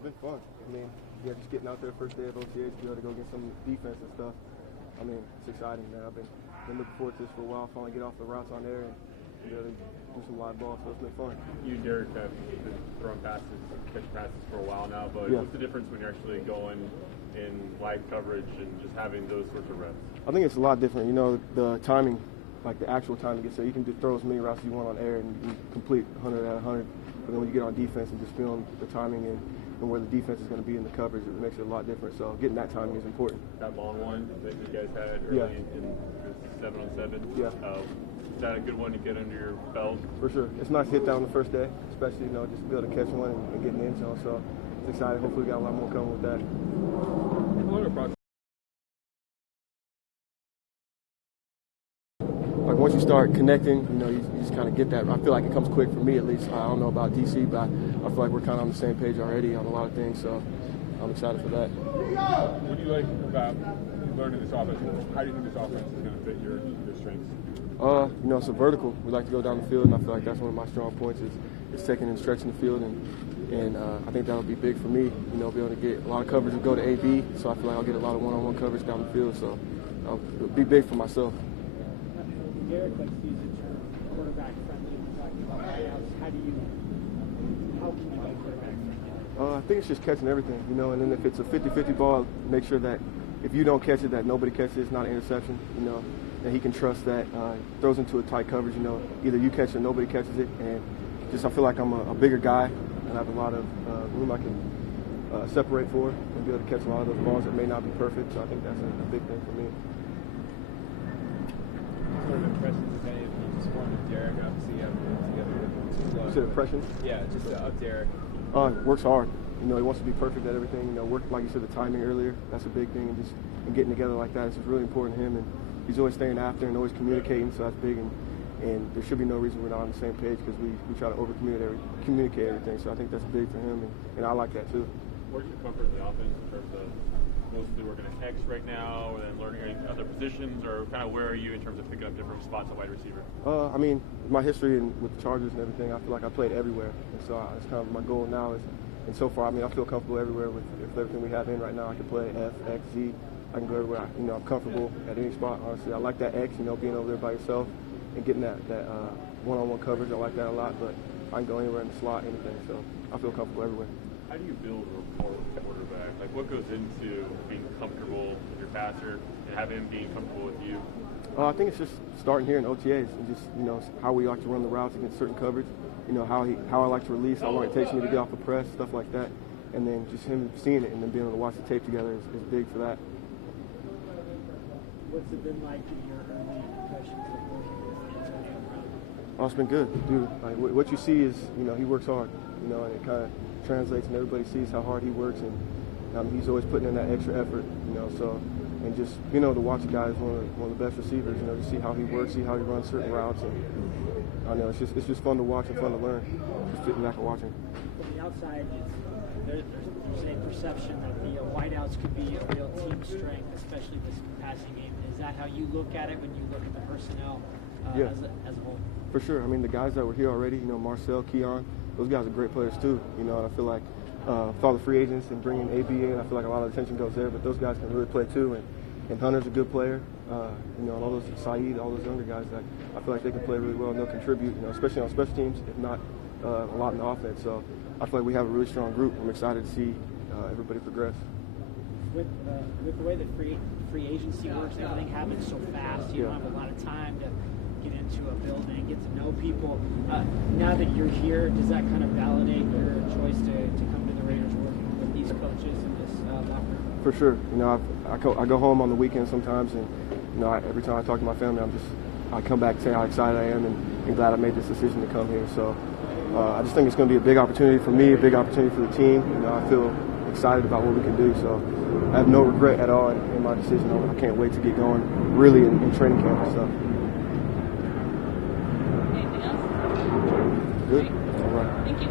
It's been fun. I mean, yeah, just getting out there first day of OTA to be able to go get some defense and stuff. I mean, it's exciting, man. I've been looking forward to this for a while. Finally get off the routes on there and really do some live ball, so it's been fun. You and Derek have been throwing passes, catching passes for a while now, but what's the difference when you're actually going in live coverage and just having those sorts of reps? I think it's a lot different. You know, the timing, like the actual timing gets there. You can throw as many routes as you want on air and you complete 100 out of 100. But then when you get on defense and just feeling the timing and where the defense is going to be in the coverage, it makes it a lot different. So getting that timing is important. That long one that you guys had early in 7-on-7. Yeah. Is that a good one to get under your belt? For sure. It's nice to hit that on the first day, especially, you know, just to be able to catch one and get in the end zone. So it's exciting. Hopefully we got a lot more coming with that. Like once you start connecting, you know, you just kind of get that. I feel like it comes quick for me at least. I don't know about DC, but I feel like we're kind of on the same page already on a lot of things. So I'm excited for that. What do you like about learning this offense? How do you think this offense is going to fit your strengths? You know, it's a vertical. We like to go down the field, and I feel like that's one of my strong points is taking and stretching the field, and I think that'll be big for me. You know, be able to get a lot of coverage and go to AB, so I feel like I'll get a lot of one-on-one coverage down the field. So it'll be big for myself. Derek sees that you're quarterback friendly. We're talking about wideouts. How can you make quarterback friendly? I think it's just catching everything, you know, and then if it's a 50-50 ball, make sure that if you don't catch it, that nobody catches it. It's not an interception, you know, and he can trust that. Throws into a tight coverage, you know, either you catch it or nobody catches it. And just I feel like I'm a bigger guy and I have a lot of room I can separate for and be able to catch a lot of those balls that may not be perfect. So I think that's a big thing for me. Sort of impressions, if any of you, just one with Derek, obviously you have to work together. You said impressions? Yeah, just up Derek. Works hard. You know, he wants to be perfect at everything. You know, work, like you said, the timing earlier, that's a big thing. And getting together like that is just really important to him. And he's always staying after and always communicating, so that's big. And there should be no reason we're not on the same page because we try to communicate everything. So I think that's big for him, and I like that too. Where's your comfort in the offense in terms of mostly working at X right now, or then learning other positions, or kind of where are you in terms of picking up different spots at wide receiver? I mean, my history with the Chargers and everything, I feel like I played everywhere, and so it's kind of my goal now is. And so far, I mean, I feel comfortable everywhere with everything we have in right now. I can play F, X, Z. I can go everywhere. You know, I'm comfortable at any spot. Honestly, I like that X. You know, being over there by yourself and getting that one-on-one coverage. I like that a lot. But I can go anywhere in the slot, anything. So I feel comfortable everywhere. How do you build a rapport with the quarterback? Like, what goes into being comfortable with your passer and having him being comfortable with you? I think it's just starting here in OTAs and just, you know, how we like to run the routes against certain coverage. You know, how I like to release, how long it takes me to get off the press, stuff like that. And then just him seeing it and then being able to watch the tape together is big for that. What's it been like in your early impressions of working with Antonio Brown? Oh, it's been good, dude. Like, what you see is, you know, he works hard, you know, and it kind of translates and everybody sees how hard he works. And he's always putting in that extra effort, you know, so. And just, you know, to watch a guy is one of the best receivers, you know, to see how he works, see how he runs certain routes. And I know it's just fun to watch and fun to learn, just sitting back and watching. From the outside, there's a perception that the wideouts could be a real team strength, especially this passing game. Is that how you look at it when you look at the personnel as a whole? For sure. I mean, the guys that were here already, you know, Marcel, Keon, those guys are great players too, you know, and I feel like with all the free agents and bringing AB in, I feel like a lot of attention goes there, but those guys can really play too. And Hunter's a good player, you know, and all those Saeed, all those younger guys, that I feel like they can play really well and they'll contribute, you know, especially on special teams, if not a lot in the offense. So I feel like we have a really strong group. I'm excited to see everybody progress. With the way that free agency works, everything happens so fast. You don't have a lot of time to get into a building, get to know people. Now that you're here, does that kind of validate your choice to come to the Raiders working with these coaches in this locker room? For sure. You know, I go home on the weekend sometimes, and you know, every time I talk to my family, I come back and say how excited I am and glad I made this decision to come here. So I just think it's going to be a big opportunity for me, a big opportunity for the team. You know, I feel excited about what we can do. So I have no regret at all in my decision. I can't wait to get going really in training camp and stuff. Anything else? Good. All right. Thank you.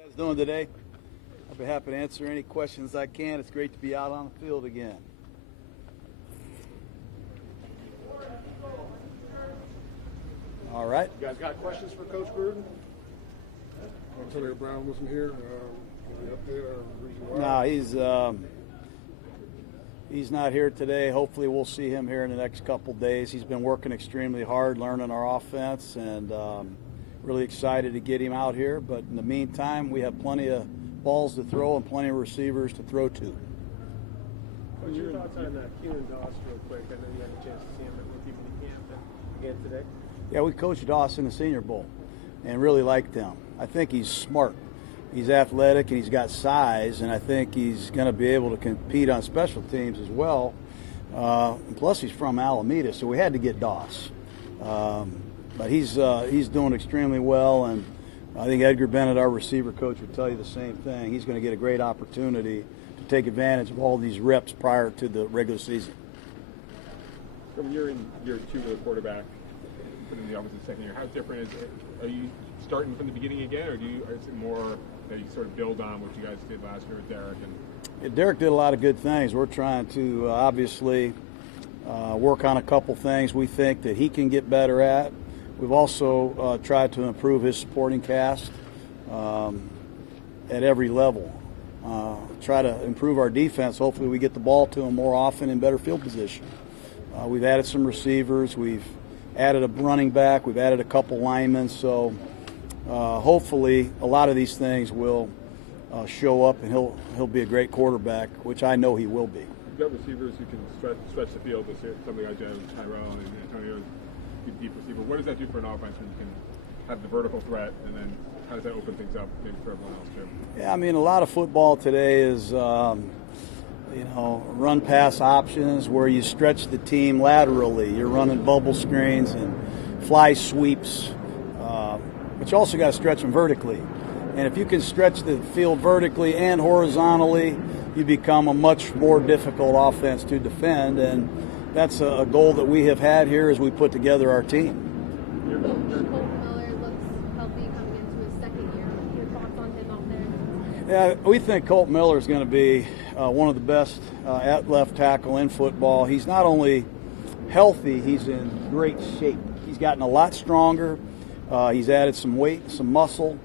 you guys doing today? I'll be happy to answer any questions I can. It's great to be out on the field again. All right. You guys got questions for Coach Gruden? Trent Brown wasn't here. Any update or reason why? No, he's not here today. Hopefully we'll see him here in the next couple days. He's been working extremely hard, learning our offense, and really excited to get him out here. But in the meantime, we have plenty of balls to throw and plenty of receivers to throw to. What's your thoughts on Keenan Doss real quick? I know you had a chance to see him at rookie camp again today. Yeah, we coached Doss in the Senior Bowl and really liked him. I think he's smart. He's athletic and he's got size, and I think he's going to be able to compete on special teams as well. And plus, he's from Alameda, so we had to get Doss. But he's doing extremely well, and I think Edgar Bennett, our receiver coach, would tell you the same thing. He's going to get a great opportunity to take advantage of all these reps prior to the regular season. From year in year 2 of the quarterback, put in the opposite second year, how different is it? Are you starting from the beginning again, or is it more that you sort of build on what you guys did last year with Derek? Derek did a lot of good things. We're trying to obviously work on a couple things we think that he can get better at. We've also tried to improve his supporting cast at every level. Try to improve our defense. Hopefully we get the ball to him more often in better field position. We've added some receivers. We've added a running back. We've added a couple linemen. So hopefully a lot of these things will show up, and he'll be a great quarterback, which I know he will be. You've got receivers who can stretch the field this year. Some of the guys, Tyrell and Antonio, deep receiver. What does that do for an offense when you can have the vertical threat, and then how does that open things up maybe for everyone else too? Yeah, I mean, a lot of football today is run pass options where you stretch the team laterally. You're running bubble screens and fly sweeps, but you also got to stretch them vertically. And if you can stretch the field vertically and horizontally, you become a much more difficult offense to defend, and that's a goal that we have had here as we put together our team. Colt Miller looks healthy coming into his second year. Your thoughts on him out there? Yeah, we think Colt Miller is going to be one of the best at left tackle in football. He's not only healthy, he's in great shape. He's gotten a lot stronger. He's added some weight, some muscle,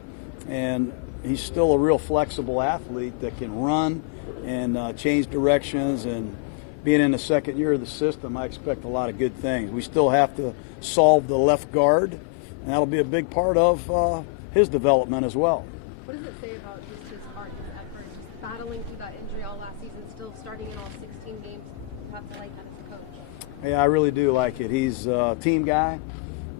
and he's still a real flexible athlete that can run and change directions. And being in the second year of the system, I expect a lot of good things. We still have to solve the left guard, and that'll be a big part of his development as well. What does it say about just his heart, his effort, just battling through that injury all last season, still starting in all 16 games? You have to like that as a coach. Yeah, I really do like it. He's a team guy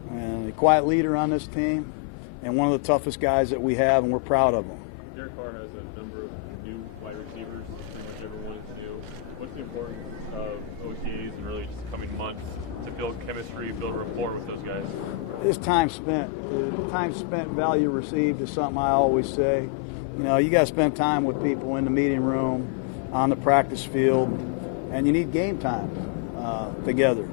and a quiet leader on this team, and one of the toughest guys that we have, and we're proud of him. Derek Carr has a number of new wide receivers. Pretty much everyone's new. What's the importance of OTAs and really just coming months to build chemistry, build rapport with those guys? It's time spent. The time spent, value received is something I always say. You got to spend time with people in the meeting room, on the practice field, and you need game time together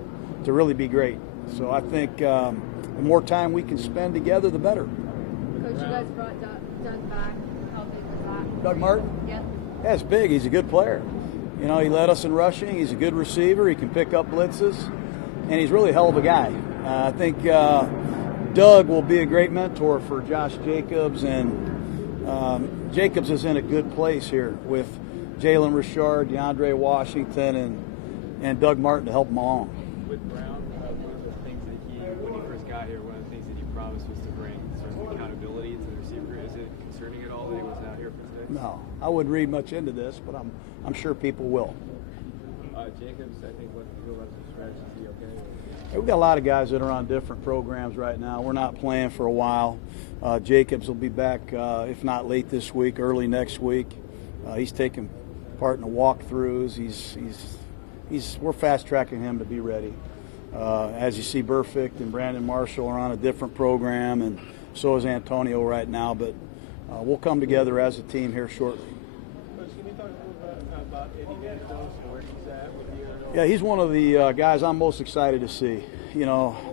to really be great. So I think the more time we can spend together, the better. Coach, you guys brought Doug back. How big was that? Doug Martin? Yep. Yeah, it's big. He's a good player. He led us in rushing. He's a good receiver. He can pick up blitzes, and he's really a hell of a guy. I think Doug will be a great mentor for Josh Jacobs, and Jacobs is in a good place here with Jalen Richard, DeAndre Washington, and Doug Martin to help him along. With Brown, one of the things that when he first got here, one of the things that he promised was to bring sort of accountability to the receiver. Is it concerning at all that he wasn't out here for today? No, I wouldn't read much into this, but I'm sure people will. Jacobs, I think, what the left stretch, is he okay? We've got a lot of guys that are on different programs right now. We're not playing for a while. Jacobs will be back, if not late this week, early next week. He's taking part in the walkthroughs. We're fast tracking him to be ready. As you see, Burfict and Brandon Marshall are on a different program, and so is Antonio right now. But we'll come together as a team here shortly. Coach, can you talk a little bit about Eddie Mantos and where he's at with you? Yeah, he's one of the guys I'm most excited to see.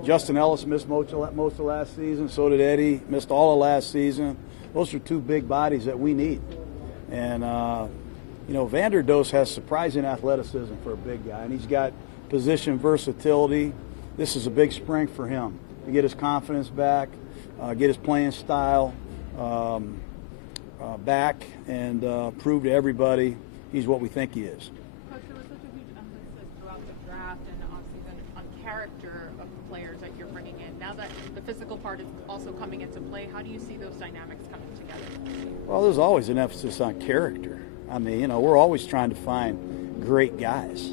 Justin Ellis missed most of last season. So did Eddie. Missed all of last season. those are two big bodies that we need. And, Vanderdoes has surprising athleticism for a big guy, and he's got position versatility. This is a big spring for him to get his confidence back, get his playing style back, and prove to everybody he's what we think he is. Coach, there was such a huge emphasis throughout the draft and the offseason on character of the players that you're bringing in. Now that the physical part is also coming into play, how do you see those dynamics coming together? Well, there's always an emphasis on character. I mean, we're always trying to find great guys.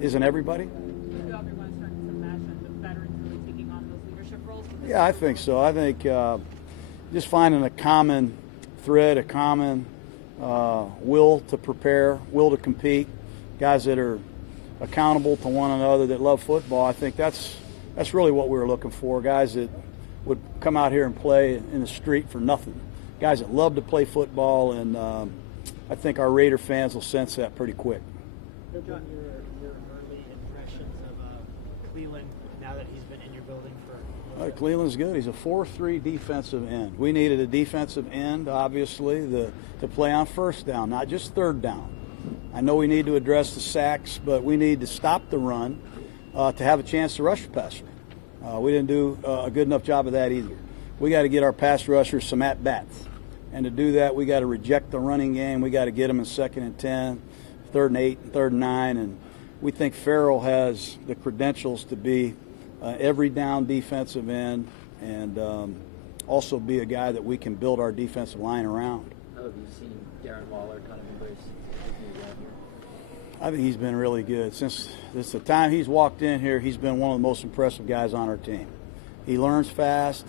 Isn't everybody? Do you feel everyone's starting to mesh and the veterans really taking on those leadership roles? Yeah, I think so. I think just finding a common thread, a common will to prepare, will to compete, guys that are accountable to one another, that love football. I think that's really what we were looking for, guys that would come out here and play in the street for nothing, guys that love to play football, and I think our Raider fans will sense that pretty quick. John, your early impressions of Cleveland now that he's been in your building for Cleveland's good. He's a 4-3 defensive end. We needed a defensive end, obviously, to play on first down, not just third down. I know we need to address the sacks, but we need to stop the run to have a chance to rush the passer. We didn't do a good enough job of that either. We got to get our pass rushers some at-bats. And to do that, we got to reject the running game. We got to get them in 2nd and 10, 3rd and 8, and 3rd and 9. And we think Farrell has the credentials to be every down defensive end and also be a guy that we can build our defensive line around. How have you seen Darren Waller kind of embrace his new role here? I think he's been really good. Since the time he's walked in here, he's been one of the most impressive guys on our team. He learns fast.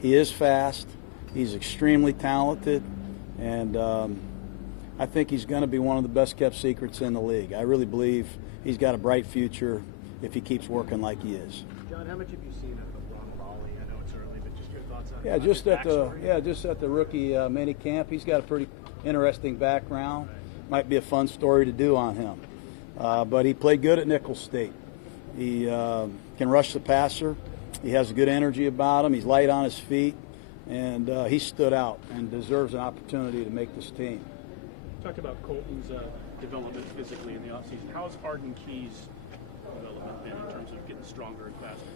He is fast. He's extremely talented. And I think he's going to be one of the best-kept secrets in the league. I really believe he's got a bright future if he keeps working like he is. John, how much have you seen of Ron Raleigh? I know it's early, but just your thoughts on just at the rookie mini camp. He's got a pretty interesting background. Might be a fun story to do on him. But he played good at Nicholls State. He can rush the passer. He has good energy about him. He's light on his feet, and he stood out and deserves an opportunity to make this team. Talked about Kolton's development physically in the offseason. How's Arden Key's development been in terms of getting stronger and faster?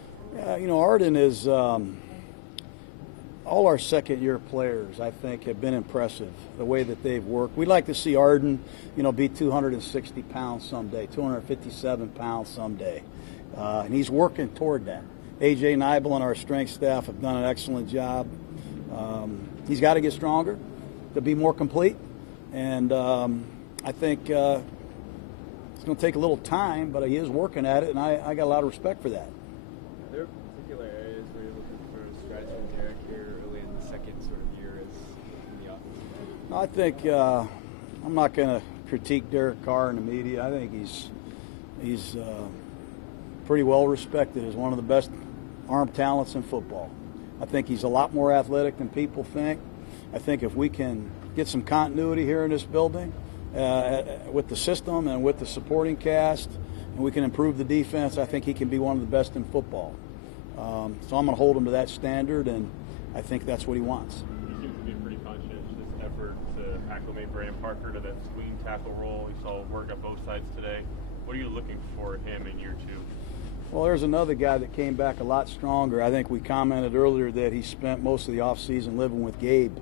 Yeah, Arden is all our second-year players, I think, have been impressive, the way that they've worked. We'd like to see Arden, be 260 pounds someday, 257 pounds someday. And he's working toward that. A.J. Nibel and our strength staff have done an excellent job. He's got to get stronger to be more complete. And I think it's going to take a little time, but he is working at it, and I got a lot of respect for that. Are there particular areas where you're looking for a stretch from Derek here early in the second sort of year as in the offense? No, I think I'm not going to critique Derek Carr in the media. I think he's pretty well respected as one of the best arm talents in football. I think he's a lot more athletic than people think. I think if we can get some continuity here in this building with the system and with the supporting cast, and we can improve the defense, I think he can be one of the best in football. So I'm going to hold him to that standard, and I think that's what he wants. He seems to be pretty conscientious effort to acclimate Brandon Parker to that swing tackle role. We saw work on both sides today. What are you looking for in him in year two? Well, there's another guy that came back a lot stronger. I think we commented earlier that he spent most of the offseason living with Gabe.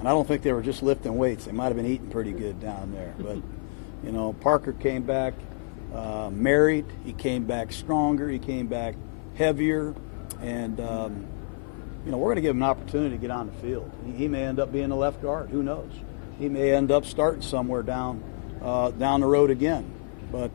And I don't think they were just lifting weights. They might have been eating pretty good down there. But, Parker came back married. He came back stronger. He came back heavier. And, we're going to give him an opportunity to get on the field. He may end up being the left guard. Who knows? He may end up starting somewhere down the road again. But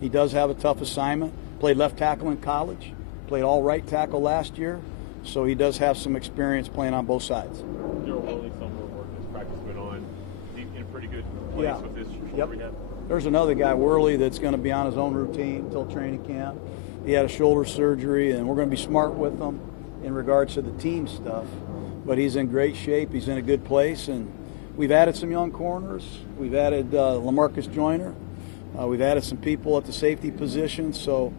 he does have a tough assignment. Played left tackle in college. Played all right tackle last year. So he does have some experience playing on both sides. There will be some more work this practice went on. Is he in a pretty good place with this shoulder rehab? There's another guy, Worley, that's going to be on his own routine until training camp. He had a shoulder surgery, and we're going to be smart with him in regards to the team stuff. But he's in great shape. He's in a good place. And we've added some young corners. We've added LaMarcus Joyner. We've added some people at the safety position. So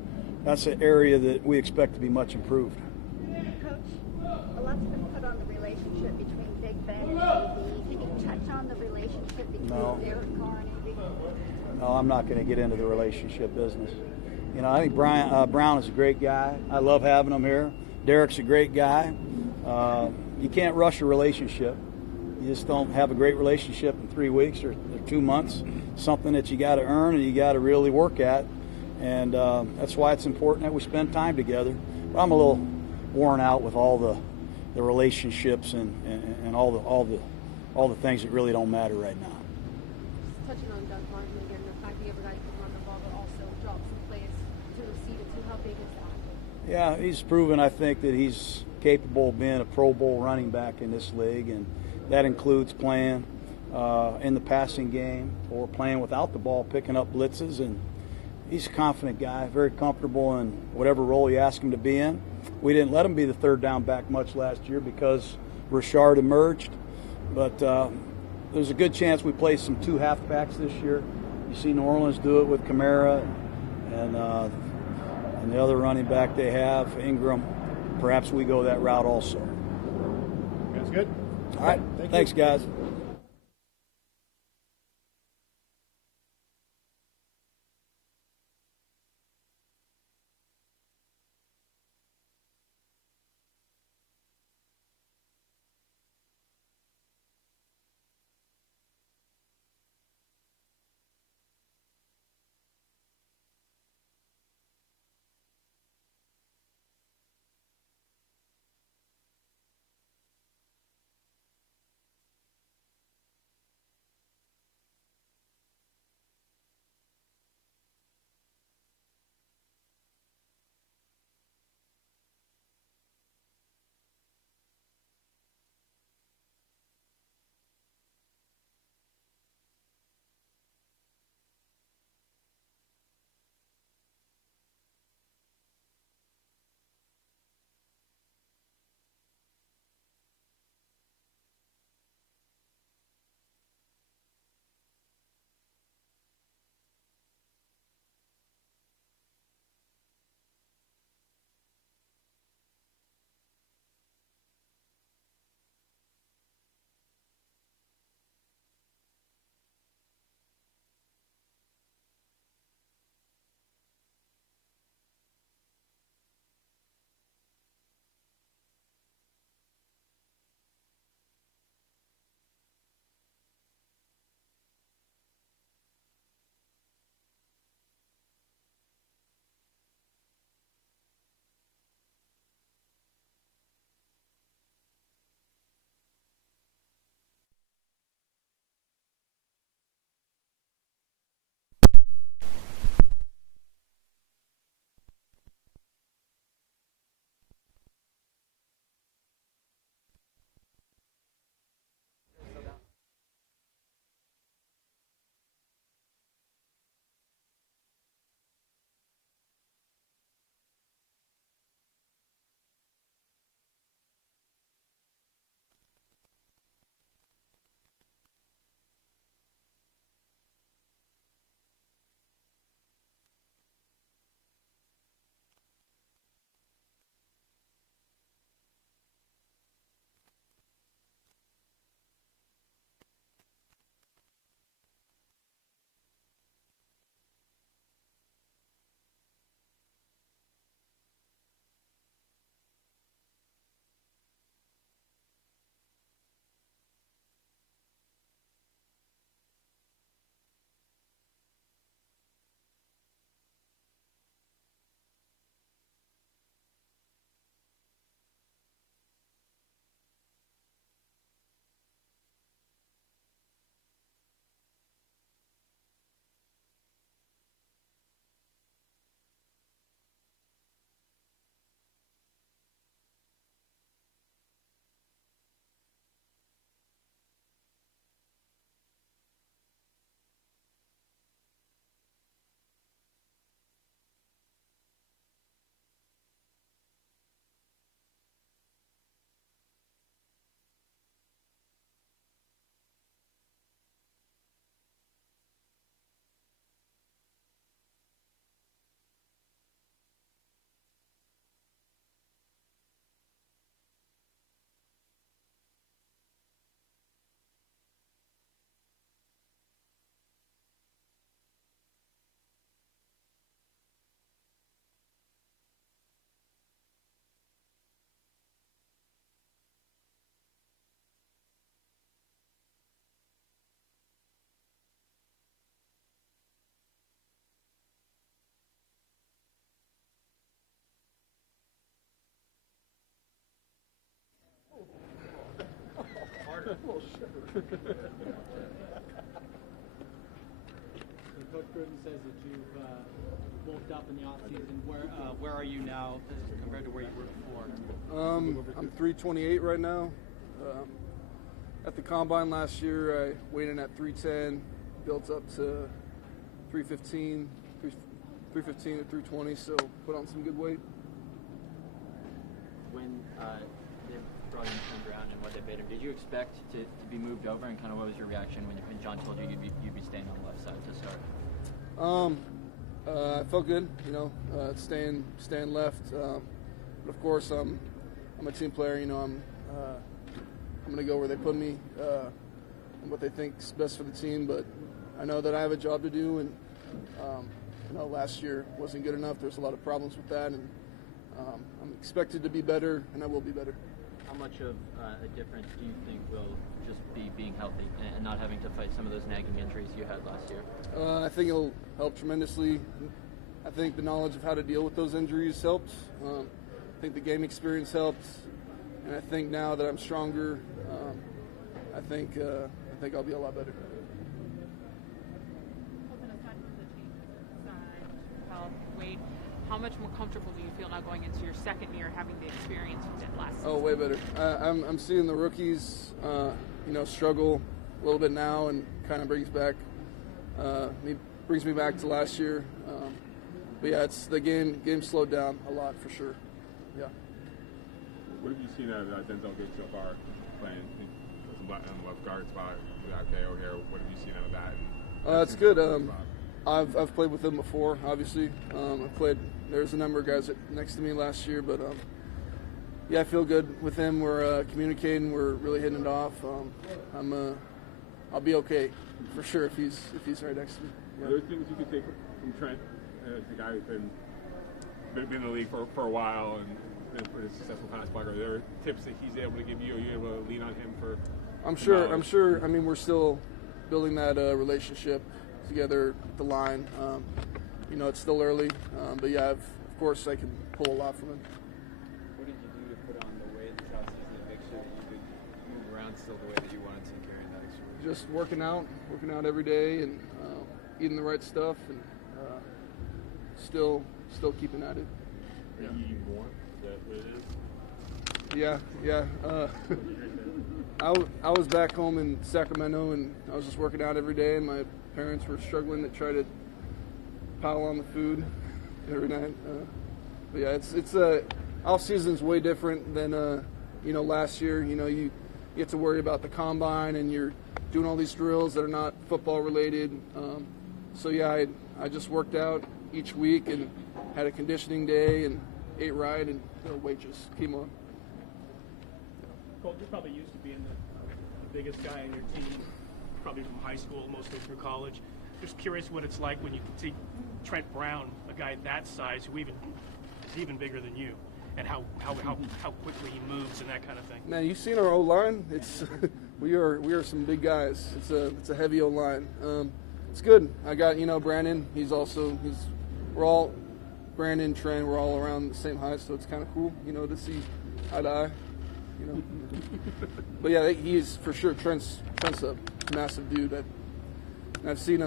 that's an area that we expect to be much improved. Coach, a lot's been I'm not going to get into the relationship business. You know, I think Brown is a great guy. I love having him here. Derek's a great guy. You can't rush a relationship. You just don't have a great relationship in 3 weeks or 2 months. Something that you got to earn and you got to really work at. And that's why it's important that we spend time together. But I'm a little worn out with all the relationships and all the things that really don't matter right now. Just touching on Doug Martin again, the fact that you have a guy who can run the ball but also drop some plays to receive it too. How big is that? Yeah, he's proven, I think, that he's capable of being a Pro Bowl running back in this league, and that includes playing in the passing game or playing without the ball, picking up blitzes. And he's a confident guy, very comfortable in whatever role you ask him to be in. We didn't let him be the third down back much last year because Richard emerged, but there's a good chance we play some 2 halfbacks this year. You see New Orleans do it with Kamara and the other running back they have, Ingram. Perhaps we go that route also. That's good. All right. Thanks, guys. Coach Gruden says that you've bulked up in the offseason. Where are you now compared to where you were before? I'm 328 right now. At the combine last year, I weighed in at 310, built up to 315 to 320, so put on some good weight. When they brought in Trent Brown and what they paid him, did you expect to be moved over, and kind of what was your reaction when John told you you'd be staying on the left side to start? I felt good, staying left. But of course, I'm a team player. I'm going to go where they put me and what they think's best for the team. But I know that I have a job to do, and last year wasn't good enough. There's a lot of problems with that, and I'm expected to be better, and I will be better. How much of a difference do you think will just be being healthy and not having to fight some of those nagging injuries you had last year? I think it'll help tremendously. I think the knowledge of how to deal with those injuries helps. I think the game experience helps, and I think now that I'm stronger, I think I'll be a lot better. Kolton, aside from the changes inside health, weight, how much more comfortable do you feel now going into your second year, having the experience you did last season? Oh, way better. I'm seeing the rookies, struggle a little bit now, and kind of brings me back to last year. But yeah, it's the game slowed down a lot for sure. Yeah. What have you seen out of Denzel Good so far, playing some left guard spot without KO here? What have you seen out of that? It's good. I've played with him before, obviously. There's a number of guys next to me last year, but I feel good with him. We're communicating. We're really hitting it off. I'll be okay for sure if he's right next to me. Yeah. Are there things you could take from Trent, the guy who's been in the league for a while and been a pretty successful pass blocker? Are there tips that he's able to give you? Are you able to lean on him for? I'm sure. I mean, we're still building that relationship together at the line. It's still early, but yeah, of course I can pull a lot from him. What did you do to put on the weight this offseason to make sure that you could move around still the way that you wanted to, carrying that extra weight? Just working out every day, and eating the right stuff, and still keeping at it. Yeah. Are you eating more? Is that what it is? Yeah. I was back home in Sacramento, and I was just working out every day, and my parents were struggling to try to pile on the food every night. But yeah, it's off season's way different than last year. You get to worry about the combine, and you're doing all these drills that are not football related. So yeah, I just worked out each week and had a conditioning day and ate right, and the weight just came on. Colt, you're probably used to being the biggest guy on your team, probably from high school, mostly through college. Just curious what it's like when you see Trent Brown, a guy that size, who is even bigger than you, and how quickly he moves and that kind of thing. Man, you've seen our O-line. It's we are some big guys. It's a heavy O-line. It's good. I got Brandon. We're all Brandon, Trent. We're all around the same height, so it's kind of cool, to see eye to eye. But yeah, he's for sure. Trent's a massive dude. And I've seen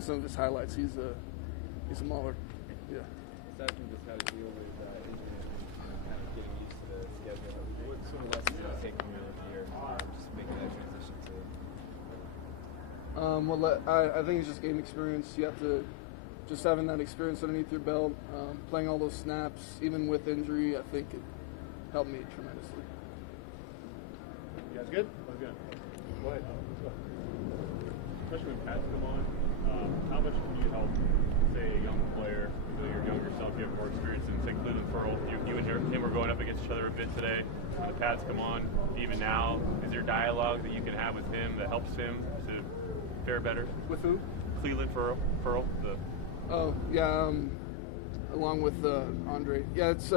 some of his highlights. He's a mauler. Yeah. Aside from just how to deal with injuries and kind of getting used to the schedule, what sort of lessons did you take from your rookie year, just making that transition to? I think it's just game experience. You have to just having that experience underneath your belt, playing all those snaps, even with injury. I think it helped me tremendously. You guys good? I'm good. Go ahead. Especially when Pat's come on, how much can you help, say, a young player, even though you're young yourself, you have more experience than, say, Cleveland Furl? You and him are going up against each other a bit today. When the Pats come on, even now, is there dialogue that you can have with him that helps him to fare better? With who? Cleveland Furl. Oh, yeah, along with Andre. Yeah, it's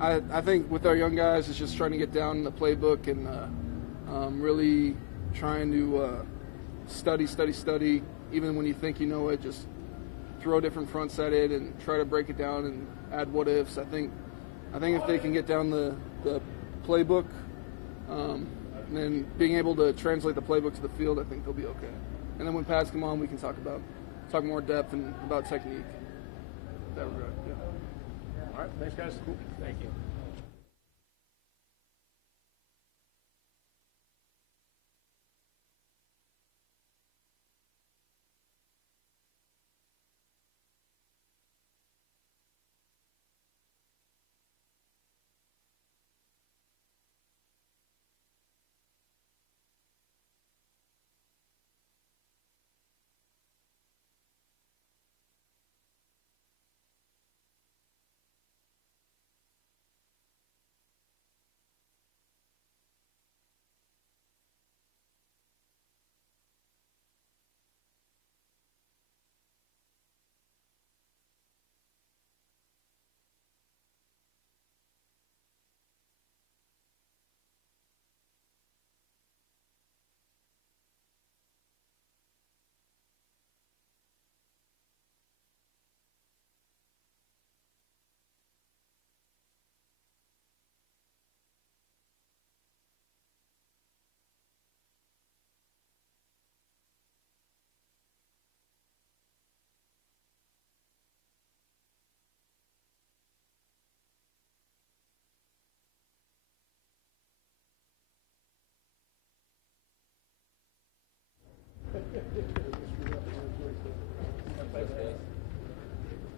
I think with our young guys, it's just trying to get down in the playbook and really trying to study. Even when you think you know it, just throw different fronts at it and try to break it down and add what ifs. I think if they can get down the playbook, And then being able to translate the playbook to the field, I think they'll be okay. And then when pads come on, we can talk more depth and about technique. In that regard, yeah. All right, thanks, guys. Cool. Thank you.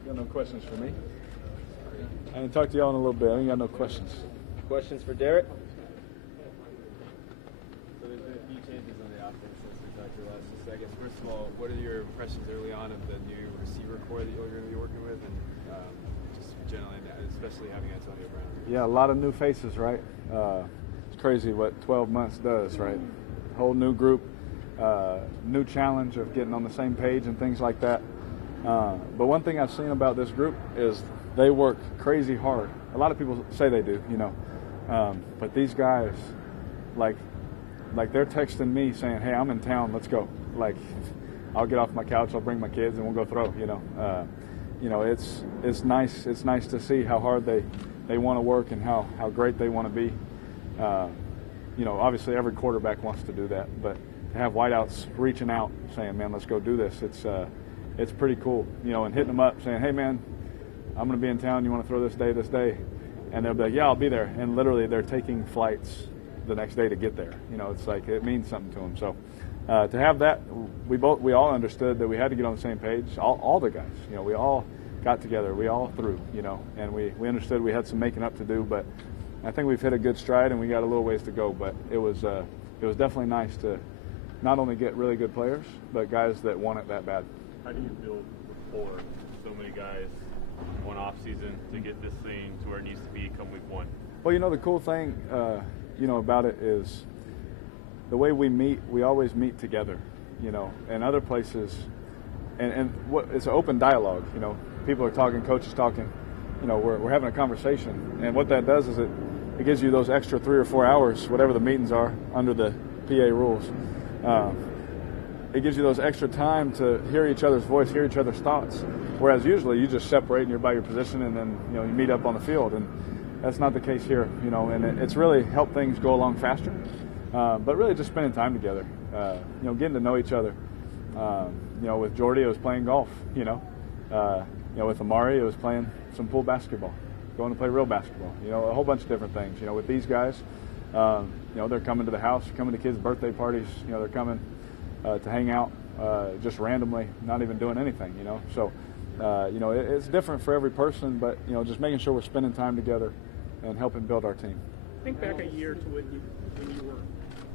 Got no questions for me? I didn't talk to y'all in a little bit. I ain't got no questions. Questions for Derek? So there's been a few changes on the offense since we talked to you last. Just I guess first of all, what are your impressions early on of the new receiver core that you're going to be working with, and just generally, especially having Antonio Brown? Yeah, a lot of new faces, right? It's crazy what 12 months does, right? Whole new group, new challenge of getting on the same page and things like that. But one thing I've seen about this group is they work crazy hard. A lot of people say they do, but these guys, like they're texting me saying, "Hey, I'm in town. Let's go." Like, I'll get off my couch, I'll bring my kids, and we'll go throw. It's nice. It's nice to see how hard they want to work and how great they want to be. Obviously every quarterback wants to do that, but to have wideouts reaching out saying, "Man, let's go do this," it's pretty cool, and hitting them up saying, "Hey, man, I'm going to be in town. You want to throw this day?" And they'll be like, "Yeah, I'll be there." And literally they're taking flights the next day to get there. It's like it means something to them. So to have that, we all understood that we had to get on the same page. All the guys, we all got together. We all threw, and we understood we had some making up to do. But I think we've hit a good stride, and we got a little ways to go. But it was definitely nice to not only get really good players, but guys that want it that bad. How do you build rapport with so many guys one off season to get this thing to where it needs to be come week one? Well, the cool thing, about it is the way we meet. We always meet together, and other places, and what it's an open dialogue. People are talking, coaches talking. We're having a conversation, and what that does is it gives you those extra 3 or 4 hours, whatever the meetings are under the PA rules. It gives you those extra time to hear each other's voice, hear each other's thoughts. Whereas usually you just separate and you're by your position, and then you meet up on the field, and that's not the case here. And it's really helped things go along faster. But really just spending time together, getting to know each other. With Jordy, it was playing golf. With Amari, it was playing some pool basketball, going to play real basketball. A whole bunch of different things. With these guys, they're coming to the house, coming to kids' birthday parties. They're coming to hang out just randomly, not even doing anything, So, it's different for every person, but, just making sure we're spending time together and helping build our team. Think back a year to when you were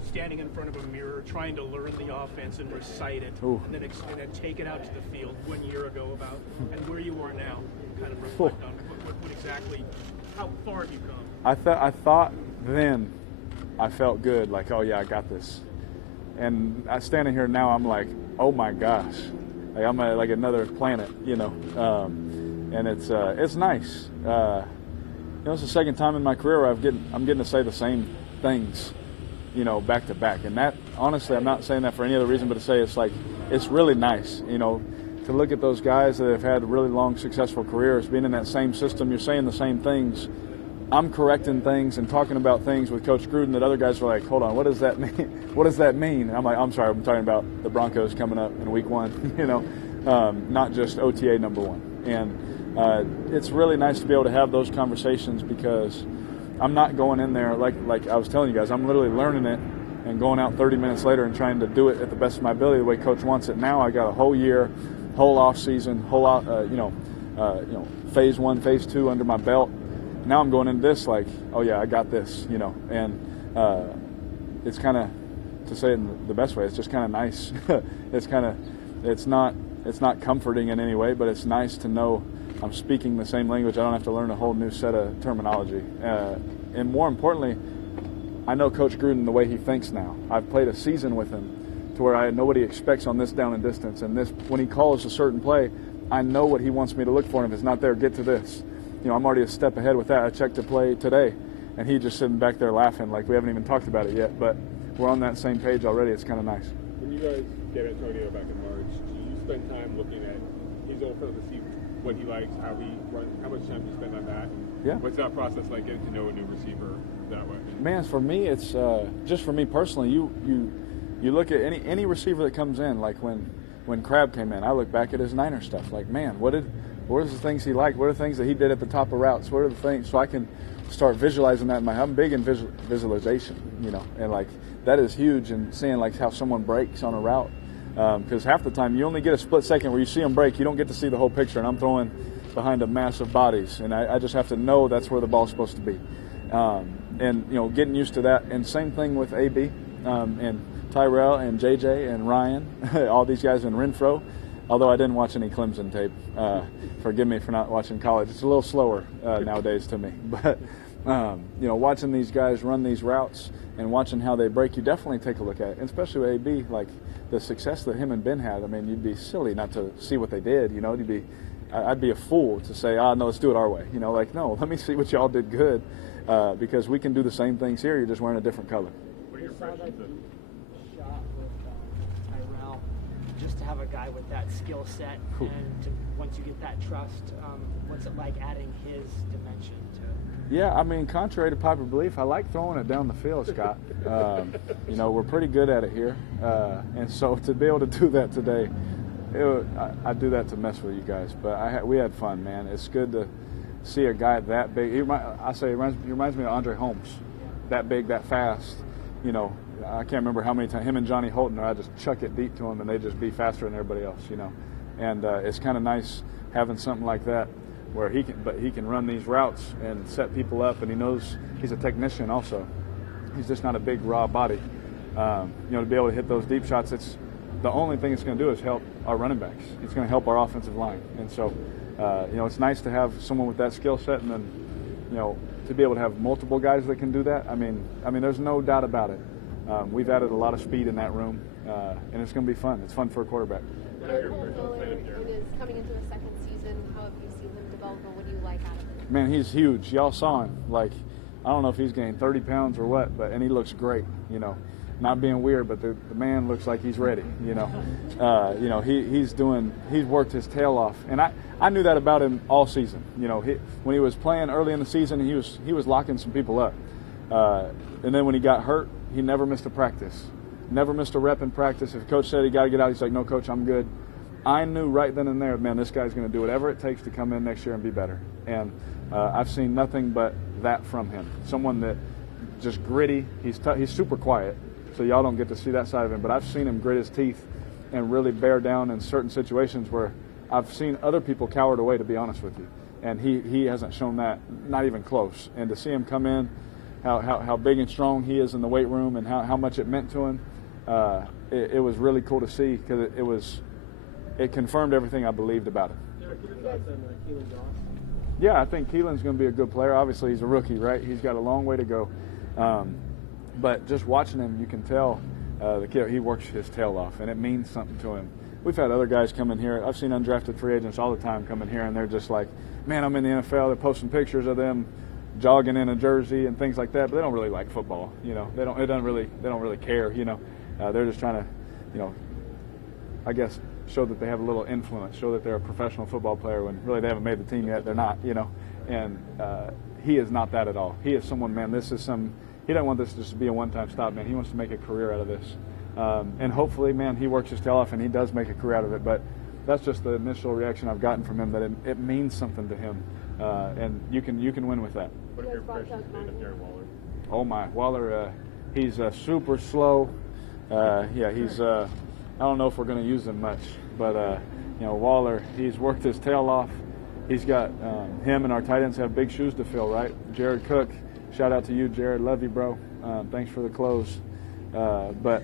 standing in front of a mirror trying to learn the offense and recite it, and then take it out to the field 1 year ago and where you are now. Kind of reflect on what exactly, how far have you come? I thought then I felt good, like, oh, yeah, I got this. And standing here now, I'm like, oh my gosh, like I'm like another planet, and it's nice. It's the second time in my career where I'm getting to say the same things, back to back. And that, honestly, I'm not saying that for any other reason, but to say it's really nice, to look at those guys that have had really long, successful careers, being in that same system. You're saying the same things I'm correcting things and talking about things with Coach Gruden that other guys are like, hold on, what does that mean? What does that mean? And I'm like, I'm sorry, I'm talking about the Broncos coming up in week 1, not just OTA number 1. And it's really nice to be able to have those conversations because I'm not going in there like I was telling you guys. I'm literally learning it and going out 30 minutes later and trying to do it at the best of my ability the way Coach wants it. Now I got a whole year, whole off season, phase 1, phase 2 under my belt. Now I'm going into this like, oh yeah, I got this, and it's kind of, to say it in the best way, it's just kind of nice. It's not comforting in any way, but it's nice to know I'm speaking the same language. I don't have to learn a whole new set of terminology. And more importantly, I know Coach Gruden the way he thinks now. I've played a season with him to where I know what he expects on this down and distance. And this, when he calls a certain play, I know what he wants me to look for. And if it's not there, get to this. I'm already a step ahead with that. I checked the play today, and he just sitting back there laughing like we haven't even talked about it yet. But we're on that same page already. It's kind of nice. When you guys get Antonio back in March, do you spend time looking at his old film to see what he likes, how he runs, how much time do you spend on that? Yeah. What's that process like, getting to know a new receiver that way? Man, for me, it's just for me personally. You look at any receiver that comes in, like when Crab came in, I look back at his Niner stuff. Like, man, what are the things he liked? What are the things that he did at the top of routes? What are the things, so I can start visualizing that in my. I'm big in visualization, and like that is huge. And seeing like how someone breaks on a route, because half the time you only get a split second where you see them break. You don't get to see the whole picture. And I'm throwing behind a mass of bodies, and I just have to know that's where the ball's supposed to be. And getting used to that. And same thing with AB and Tyrell and JJ and Ryan, all these guys in Renfro. Although I didn't watch any Clemson tape. Forgive me for not watching college. It's a little slower nowadays to me. But, watching these guys run these routes and watching how they break, you definitely take a look at it. And especially with AB, like the success that him and Ben had. I mean, you'd be silly not to see what they did. I'd be a fool to say, no, let's do it our way. No, let me see what y'all did good because we can do the same things here. You're just wearing a different color. What are your impressions of shot with Tyrell, just to have a guy with that skill set, and once you get that trust, what's it like adding his dimension to it? Yeah, I mean, contrary to popular belief, I like throwing it down the field, Scott. We're pretty good at it here, and so to be able to do that today, I do that to mess with you guys, but we had fun, man. It's good to see a guy that big. He reminds me of Andre Holmes, that big, that fast. I can't remember how many times him and Johnny Holton, I just chuck it deep to him and they just be faster than everybody else. And it's kind of nice having something like that where he can run these routes and set people up, and he knows he's a technician also. He's just not a big raw body. To be able to hit those deep shots, it's the only thing it's going to do is help our running backs. It's going to help our offensive line. And so, it's nice to have someone with that skill set, and then, to be able to have multiple guys that can do that. I mean, there's no doubt about it. We've added a lot of speed in that room, and it's going to be fun. It's fun for a quarterback. Colt Miller is coming into a second season. How have you seen him develop, and what do you like out of him? Man, he's huge. Y'all saw him. Like, I don't know if he's gained 30 pounds or what, and he looks great. Not being weird, but the man looks like he's ready. He's worked his tail off, and I knew that about him all season. When he was playing early in the season, he was locking some people up, and then when he got hurt, he never missed a practice, never missed a rep in practice. If coach said he got to get out, he's like, "No, coach, I'm good." I knew right then and there, man, this guy's going to do whatever it takes to come in next year and be better. And I've seen nothing but that from him. Someone that just gritty. He's super quiet, so y'all don't get to see that side of him. But I've seen him grit his teeth and really bear down in certain situations where I've seen other people cowered away, to be honest with you. And he hasn't shown that, not even close. And to see him come in, how big and strong he is in the weight room, and how much it meant to him, it was really cool to see, because it confirmed everything I believed about him. Yeah, I think Keelan's going to be a good player. Obviously, he's a rookie, right? He's got a long way to go. But just watching him, you can tell the kid, he works his tail off, and it means something to him. We've had other guys come in here. I've seen undrafted free agents all the time come in here, and they're just like, man, I'm in the NFL. They're posting pictures of them jogging in a jersey and things like that, but they don't really like football. They don't really care. They're just trying to, I guess, show that they have a little influence, show that they're a professional football player when really they haven't made the team yet. They're not. And he is not that at all. He is someone, man, he doesn't want this just to be a one-time stop, man. He wants to make a career out of this. And hopefully, man, he works his tail off and he does make a career out of it. But that's just the initial reaction I've gotten from him, that it means something to him. And you can win with that. What are your impressions of Darren Waller? Oh, my. Waller, he's super slow. He's I don't know if we're going to use him much. But, Waller, he's worked his tail off. He's got him and our tight ends have big shoes to fill, right? Jared Cook, shout out to you, Jared. Love you, bro. Thanks for the close. But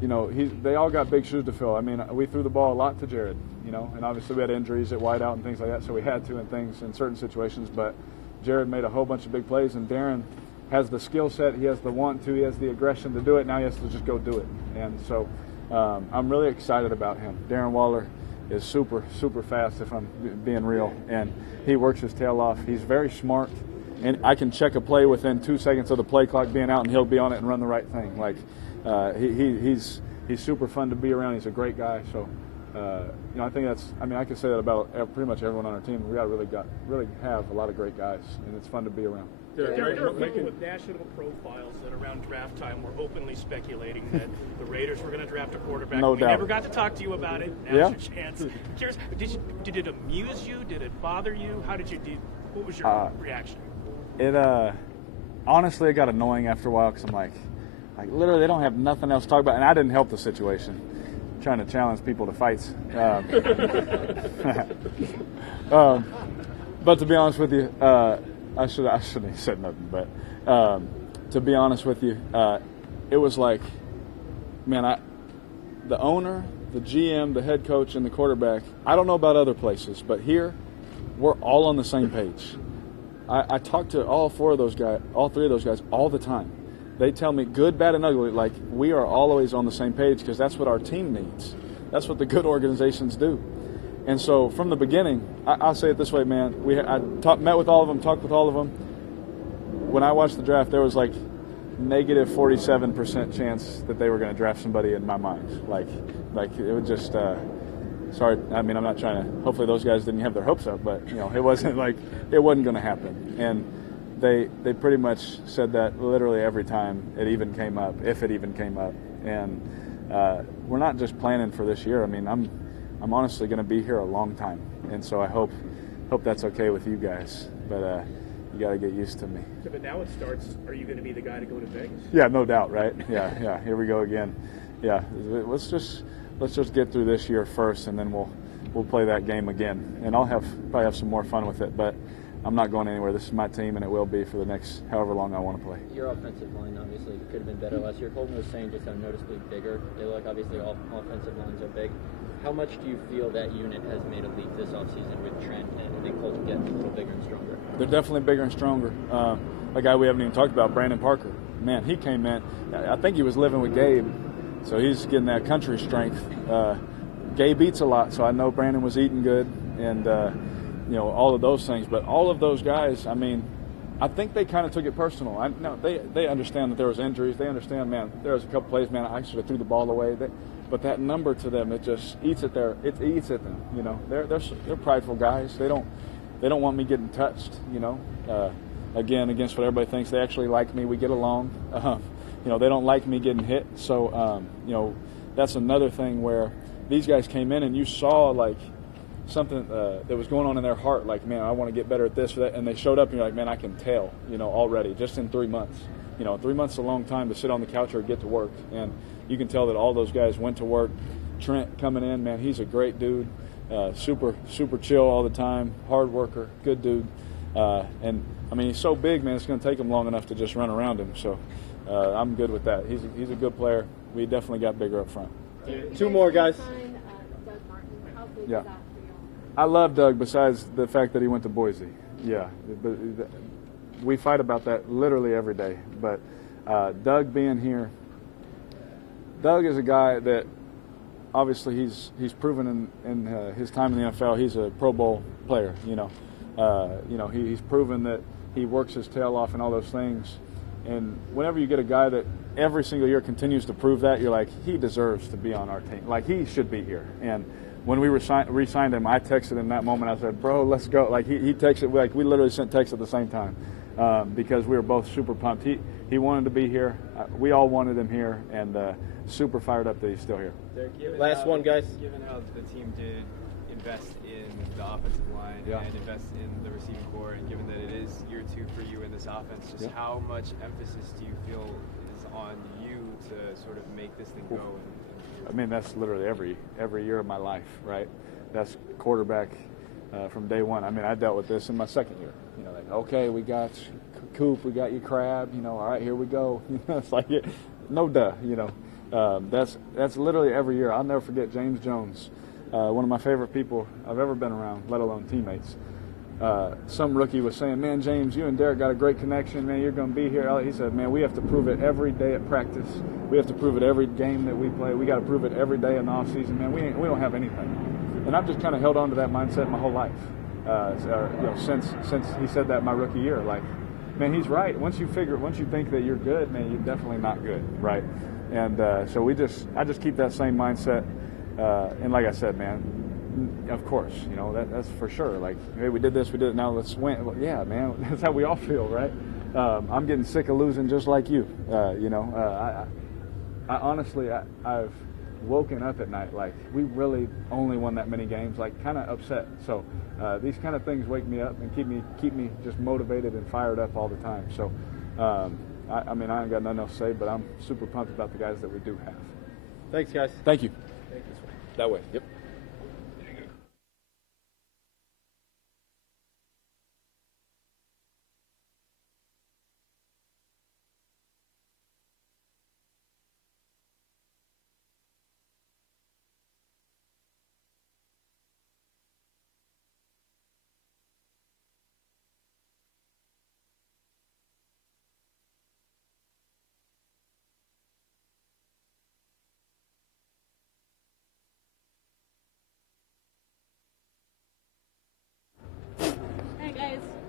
they all got big shoes to fill. I mean, we threw the ball a lot to Jared, and obviously we had injuries at wideout and things like that, so we had to in certain situations. But Jared made a whole bunch of big plays, and Darren has the skill set, he has the want to, he has the aggression to do it. Now he has to just go do it. And so I'm really excited about him. Darren Waller is super, super fast, if I'm being real, and he works his tail off. He's very smart, and I can check a play within 2 seconds of the play clock being out, and he'll be on it and run the right thing. Like he's super fun to be around. He's a great guy. So I think I can say that about pretty much everyone on our team. We really have a lot of great guys, and it's fun to be around. There are people with national profiles that around draft time were openly speculating that the Raiders were going to draft a quarterback. No we doubt. Never got to talk to you about it. Now's your chance. I'm curious, did it amuse you? Did it bother you? What was your reaction? It honestly, it got annoying after a while, because I'm like literally they don't have nothing else to talk about, and I didn't help the situation. I'm trying to challenge people to fights. But to be honest with you, I shouldn't have said nothing, but to be honest with you, it was like, man, the owner, the GM, the head coach, and the quarterback, I don't know about other places, but here, we're all on the same page. I talk to all three of those guys all the time. They tell me good, bad, and ugly, like we are always on the same page, because that's what our team needs. That's what the good organizations do. And so from the beginning, I'll say it this way, man. Met with all of them, talked with all of them. When I watched the draft, there was like negative 47% chance that they were going to draft somebody in my mind. Like it would just. Sorry, I mean, I'm not trying to. Hopefully, those guys didn't have their hopes up, but it wasn't going to happen. And they pretty much said that literally every time it even came up, if it even came up. And we're not just planning for this year. I mean, I'm honestly going to be here a long time, and so I hope that's okay with you guys. But you got to get used to me. Yeah, but now it starts. Are you going to be the guy to go to Vegas? Yeah, no doubt, right? Yeah. Here we go again. Yeah, let's just get through this year first, and then we'll play that game again. And I'll probably have some more fun with it. But I'm not going anywhere. This is my team, and it will be for the next however long I want to play. Your offensive line obviously could have been better last year. Kolton was saying just how noticeably bigger they look. Obviously, all offensive lines are big. How much do you feel that unit has made a leap this offseason with Trent and Colton getting a little bigger and stronger? They're definitely bigger and stronger. A guy we haven't even talked about, Brandon Parker. Man, he came in. I think he was living with Gabe, so he's getting that country strength. Gabe eats a lot, so I know Brandon was eating good, and all of those things. But all of those guys, I mean, I think they kind of took it personal. They understand that there was injuries. They understand, man, there was a couple plays, man, I should have threw the ball away. But that number to them, it just eats at them. They're prideful guys. They don't want me getting touched. Again, against what everybody thinks. They actually like me. We get along. They don't like me getting hit. So that's another thing where these guys came in and you saw like something that was going on in their heart. Like, man, I want to get better at this or that. And they showed up and you're like, man, I can tell. Already just in 3 months. 3 months is a long time to sit on the couch or get to work. And you can tell that all those guys went to work. Trent coming in, man, he's a great dude. Super, super chill all the time. Hard worker, good dude. And, I mean, he's so big, man, it's going to take him long enough to just run around him. So I'm good with that. He's a good player. We definitely got bigger up front. Two more, guys. Yeah. I love Doug besides the fact that he went to Boise. Yeah. We fight about that literally every day. But Doug being here, Doug is a guy that obviously he's proven in his time in the NFL he's a Pro Bowl player. He's proven that he works his tail off and all those things. And whenever you get a guy that every single year continues to prove that, you're like, he deserves to be on our team. Like, he should be here. And when we re-signed him, I texted him that moment. I said, bro, let's go. Like he texted, like we literally sent texts at the same time because we were both super pumped. He wanted to be here. We all wanted him here, and super fired up that he's still here. Last one, guys. Given how the team did invest in the offensive line and invest in the receiving core, and given that it is year 2 for you in this offense, just how much emphasis do you feel is on you to sort of make this thing go? I mean, that's literally every year of my life, right? That's quarterback from day one. I mean, I dealt with this in my second year. You know, like, okay, we got Coop, we got you Crab. You know, all right, here we go. You know, it's like no duh. You know, that's literally every year. I'll never forget James Jones, one of my favorite people I've ever been around, let alone teammates. Some rookie was saying, man, James, you and Derek got a great connection, man, you're going to be here. He said, man, we have to prove it every day at practice. We have to prove it every game that we play. We got to prove it every day in the offseason, man. We don't have anything. And I've just kind of held on to that mindset my whole life. Since he said that my rookie year, like, man, he's right. Once you think that you're good, man, you're definitely not good, right? And so I just keep that same mindset. And like I said, man, of course, you know, that's for sure. Like, hey, we did this, we did it, now let's win. Well, yeah, man, that's how we all feel, right? I'm getting sick of losing just like you. You know, I honestly, I've woken up at night like we really only won that many games, like kind of upset. So these kind of things wake me up and keep me just motivated and fired up all the time. So I mean, I ain't got nothing else to say, but I'm super pumped about the guys that we do have. Thanks, guys. Thank you. Thank you. That way. Yep.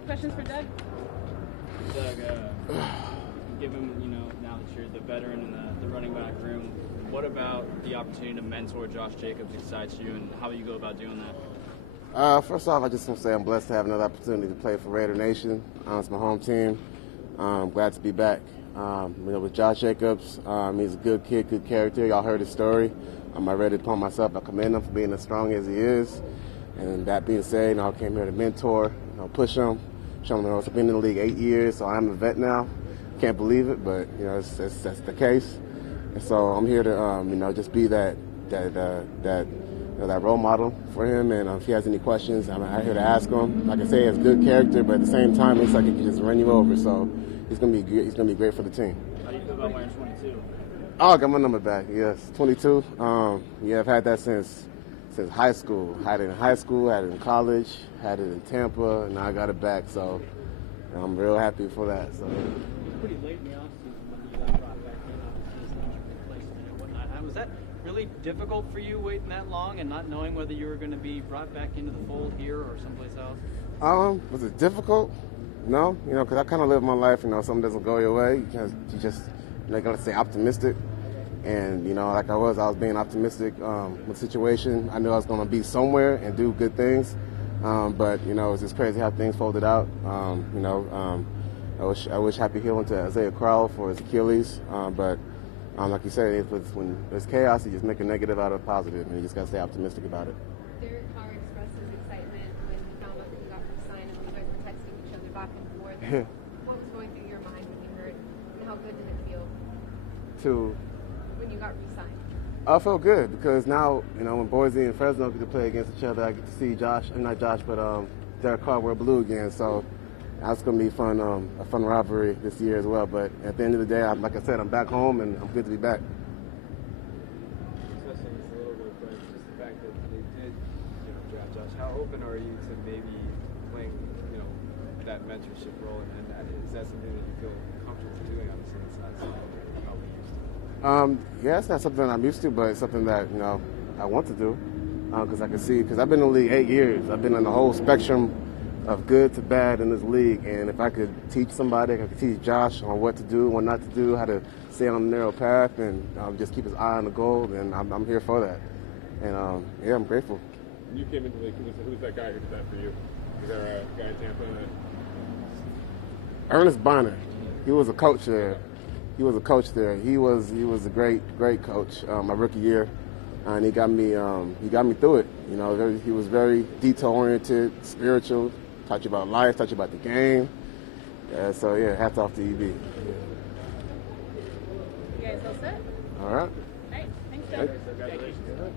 Questions for Doug? Doug, given, you know, now that you're the veteran in the running back room, what about the opportunity to mentor Josh Jacobs excites you, and how you go about doing that? First off, I just want to say I'm blessed to have another opportunity to play for Raider Nation. It's my home team. I'm glad to be back. You know, with Josh Jacobs, he's a good kid, good character. Y'all heard his story. I'm ready to pump myself. I commend him for being as strong as he is. And that being said, you know, I came here to mentor, you know, push him. I've been in the league 8 years, so I'm a vet now. Can't believe it, but you know that's the case. And so I'm here to you know, just be that role model for him. And if he has any questions, I'm here to ask him. Like I say, he has good character, but at the same time, it's like he can just run you over. So he's gonna be good. He's gonna be great for the team. How do you feel about wearing 22? Oh, I got my number back. Yes, 22. Yeah, I've had that since high school. Had it in high school, had it in college, had it in Tampa, and now I got it back. So I'm real happy for that. So pretty late in the offseason when you got brought back in, obviously as an injury replacement and whatnot. Was that really difficult for you waiting that long and not knowing whether you were going to be brought back into the fold here or someplace else? Was it difficult? No, you know, because I kind of live my life. You know, something doesn't go your way, you just like, let's say, optimistic. And, you know, like I was being optimistic with the situation. I knew I was going to be somewhere and do good things. But, you know, it's just crazy how things folded out. You know, I wish happy healing to Isaiah Crowell for his Achilles. But like you said, when there's chaos, you just make a negative out of a positive, and you just got to stay optimistic about it. Derek Carr expressed his excitement when he found out that you got re-signed, and you guys were texting each other back and forth. What was going through your mind when you heard, and how good did it feel? When you got re-signed? I felt good because now, you know, when Boise and Fresno get to play against each other, I get to see Derek Carr wear blue again. So that's going to be fun, a fun rivalry this year as well. But at the end of the day, like I said, I'm back home and I'm good to be back. Discussing this a little bit, but just the fact that they did, you know, draft Josh. How open are you to maybe playing, you know, that mentorship role? And is that something that you feel comfortable doing? Obviously, it's not something that you're probably used to. Yeah, it's not something I'm used to, but it's something that, you know, I want to do because I can see, because I've been in the league 8 years. I've been in the whole spectrum of good to bad in this league, and if I could teach somebody, I could teach Josh on what to do, what not to do, how to stay on the narrow path, and just keep his eye on the goal, then I'm here for that. And yeah, I'm grateful. When you came into the league, who's that guy? Who did that for you? Is there a guy in Tampa that... Ernest Bonner. He was a coach there. He was a great coach my rookie year, and he got me through it. You know, he was very detail oriented, spiritual, taught you about life, taught you about the game. So yeah, hats off to EB. You guys all set? All right. Hey, thanks, Doug. Congratulations.